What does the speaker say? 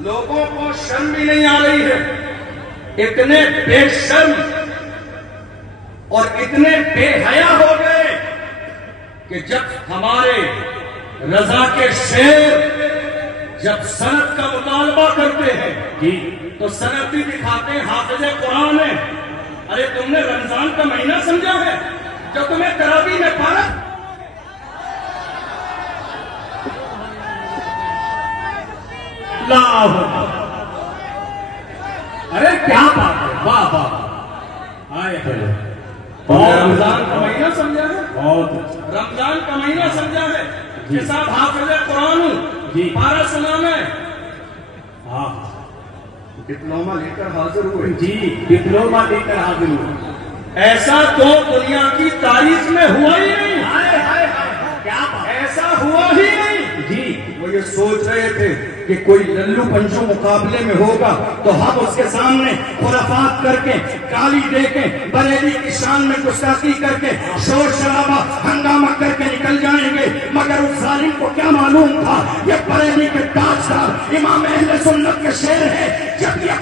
लोगों को शर्म भी नहीं आ रही है। इतने बेशर्म और इतने बेहया हो गए कि जब हमारे रजा के शेर जब सनद का मुतालबा करते हैं जी तो सनद भी दिखाते हैं हाफिज़े कुरान है। अरे तुमने रमजान का महीना समझा है जो तुम्हें तरावी में पारा। अरे क्या बात है, वाह वाह। आए रमजान का महीना समझा है, बहुत रमजान का महीना समझा है कि साहब हाफिज़े कुरान जी पारा सुनाना है। हाँ डिप्लोमा लेकर हाजिर हुए जी, डिप्लोमा लेकर हाजिर हुए। ऐसा तो दुनिया की तारीख में हुआ ही नहीं। हाय हाय क्या ऐसा हुआ ही नहीं जी। वो ये सोच रहे थे कि कोई लल्लू पंचू मुकाबले में होगा तो हम उसके सामने खुराफात करके गाली देके बरेली की शान में गुस्ताखी करके शोर शराबा हंगामा करके निकल जाएंगे। मगर उस जालिम को क्या मालूम था ये बरेली के ताजदार इमाम अहले सुन्नत के शेर है। जब ये